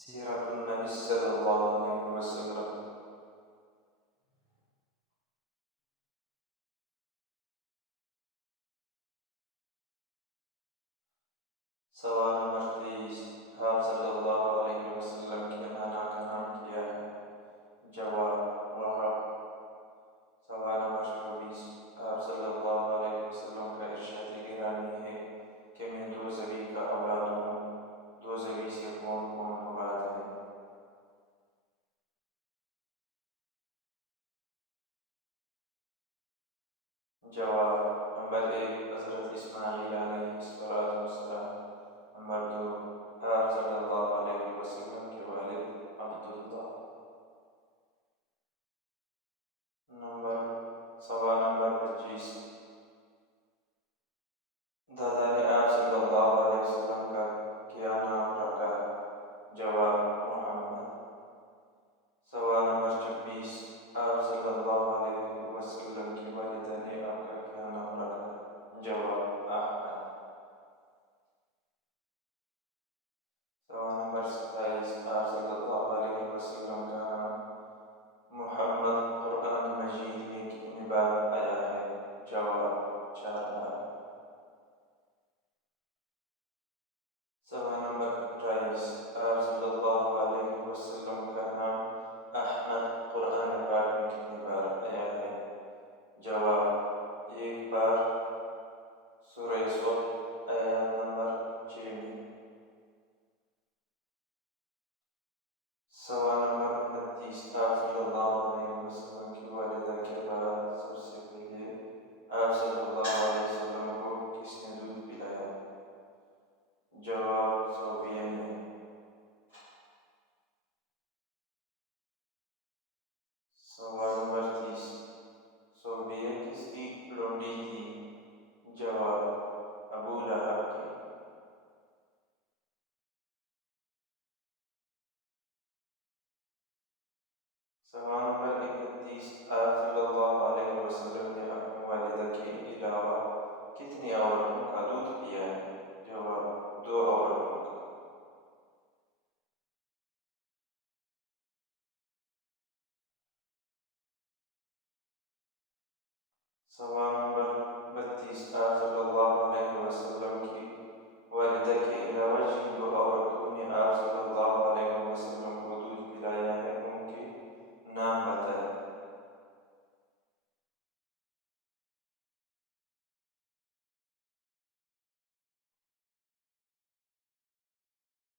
سيرة النبي صلى الله عليه وسلم. سوال نمبر 23، آپ صلی اللہ علیہ وسلم کے نانا کا نام کیا ہے؟ جواب وہب۔ سوال نمبر 24، آپ صلی اللہ علیہ وسلم کا ارشاد گرامی ہے کہ میں دو زوی کا اولاد ہوں، دو زوی سے کون کون مراد ہے؟ جواب نمبر 1، حضرت اسماعیل علیہ السلام۔ نمبر 2، آپ صلی اللہ علیہ وسلم کے والد عبداللہ۔ سوال نمبر 25، دادا نے آپ صلی اللہ علیہ وسلم کا کیا نام رکھا؟ جواب محمد۔ سوال نمبر 26، آپ صلی اللہ علیہ وسلم کی والدہ نے آپ کا کیا نام رکھا؟ جواب احمد۔ سوال نمبر 27، آپ صلی اللہ علیہ وسلم کا نام محمد قرآن مجید میں کتنی بار آیا ہے؟ جواب 4 بار۔ سوال نمبر 28، آپ صلی اللہ علیہ وسلم کا نام احمد قرآن پاک میں کتنی بار آیا ہے؟ جواب 1 بار، سورہ صبح آیت نمبر 6 میں۔ سوال نمبر 29، آپ صلی اللہ علیہ وسلم کی والدہ کے بعد سب سے پہلے آپ صلی اللہ علیہ وسلم کو کس نے دودھ پلایا؟ جواب صوفیہ نے۔ سوال نمبر 30، صوفیہ کس کی لونڈی تھی؟ جواب ابو لہب کی۔ سوال نمبر 31، آپ صلی اللہ علیہ وسلم نے اپنی والدہ کے علاوہ کتنی عورتوں کا دودھ پیا ہے؟ جواب 2 عورتوں کا۔ سوال نمبر 32، آپ صلی اللہ علیہ وسلم کی والدہ کے علاوہ جن 2 عورتوں نے آپ صلی اللہ علیہ وسلم کو دودھ پلایا ہے ان کے نام بتائیں۔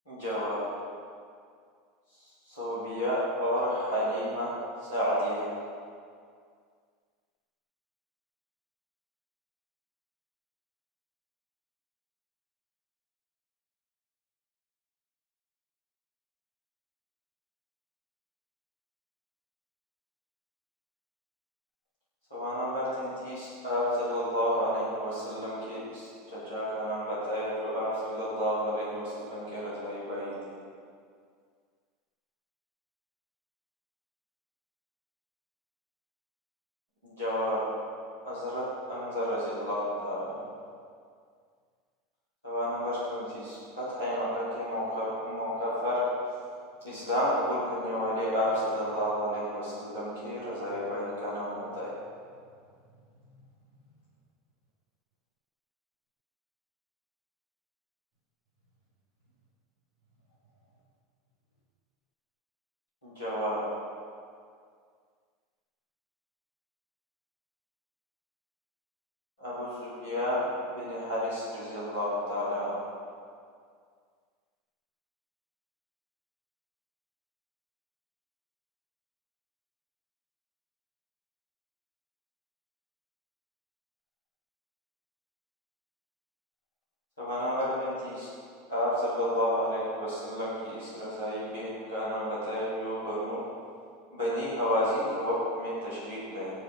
جواب صوبیہ اور حلیمہ سعدیہ۔ سوال نمبر 33، آپ صلی اللہ علیہ وسلم کے اس چچا کا نام بتائیں جو آپ صلی اللہ علیہ وسلم کے رضائی بھائی تھے۔ جواب حضرت حمزہ رضی اللہ تعالیٰ عنہ۔ سوال نمبر 34، فتح مکہ کے موقع پر اسلام قبول کرنے والے آپ صلی اللہ علیہ وسلم کے رضائی بھائی کا نام بتائیں۔ جواب ابو سفیان بن حارث رضی اللہ تعالیٰ عنہ۔ سوال نمبر 35، آپ صلی اللہ علیہ وسلم کی اس رضائی بہن کا نام بتائیں جو بنی حوازن کے وقت میں تشریف لائی۔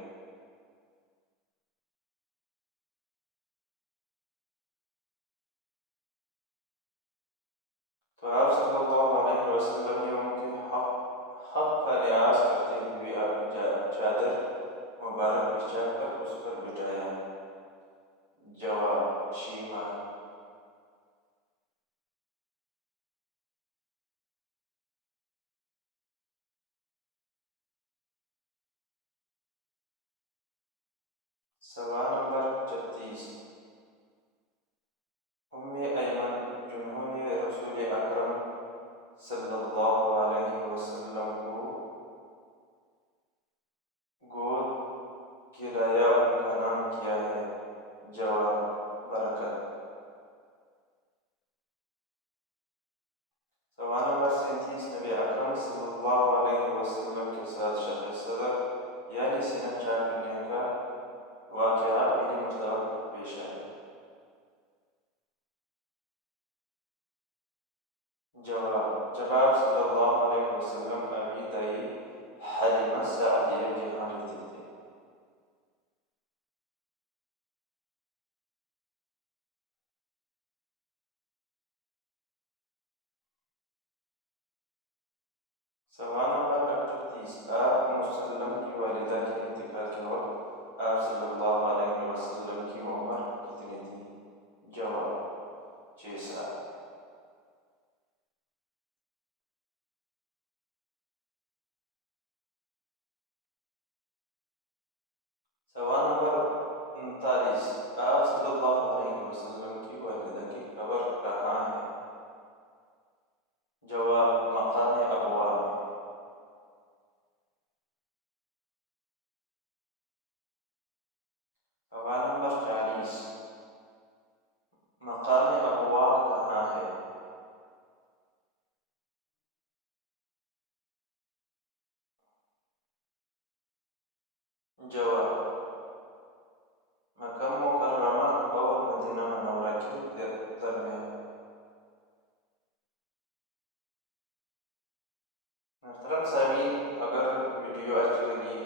تو آپ صلی اللہ علیہ وسلم نے ان کے حق کا لحاظ کرتے ہوئے اپنی چادر مبارک بچھا کر اس پر بٹھایا۔ جواب شیمہ۔ سوال نمبر 36، ایمن جنہوں نے رسول اکرم صلی اللہ علیہ وسلم کو گود کھلایا ان کا نام کیا ہے؟ جواب: برکت۔ سوال نمبر 37، نبی اکرم صلی اللہ علیہ وسلم کے ساتھ شق صدر یعنی سینہ چاک کرنے کا واقعہ پہلی مرتبہ کب پیش آیا؟ جواب: جب آپ صلی اللہ علیہ وسلم اپنی دائی حلیمہ سعدیہ کے ہاں رہتے تھے۔ سوال نمبر 38، آپ مسلم کی والدہ کے انتقال کے وقت آپ صلی اللہ علیہ وسلم کی عمر کتنی تھی؟ جواب: 6 سال۔ سوال نمبر 39، آپ صلی اللہ علیہ وسلم کی والدہ کی قبر کہاں ہے؟ جواب: مقام ابوا میں۔ سوال نمبر 40، مقام ابوا کہاں ہے؟ جواب: مکہ مکرمہ اور مدینہ منورہ کے درمیان۔ محترم سامعین، اگر ویڈیو اچھی لگی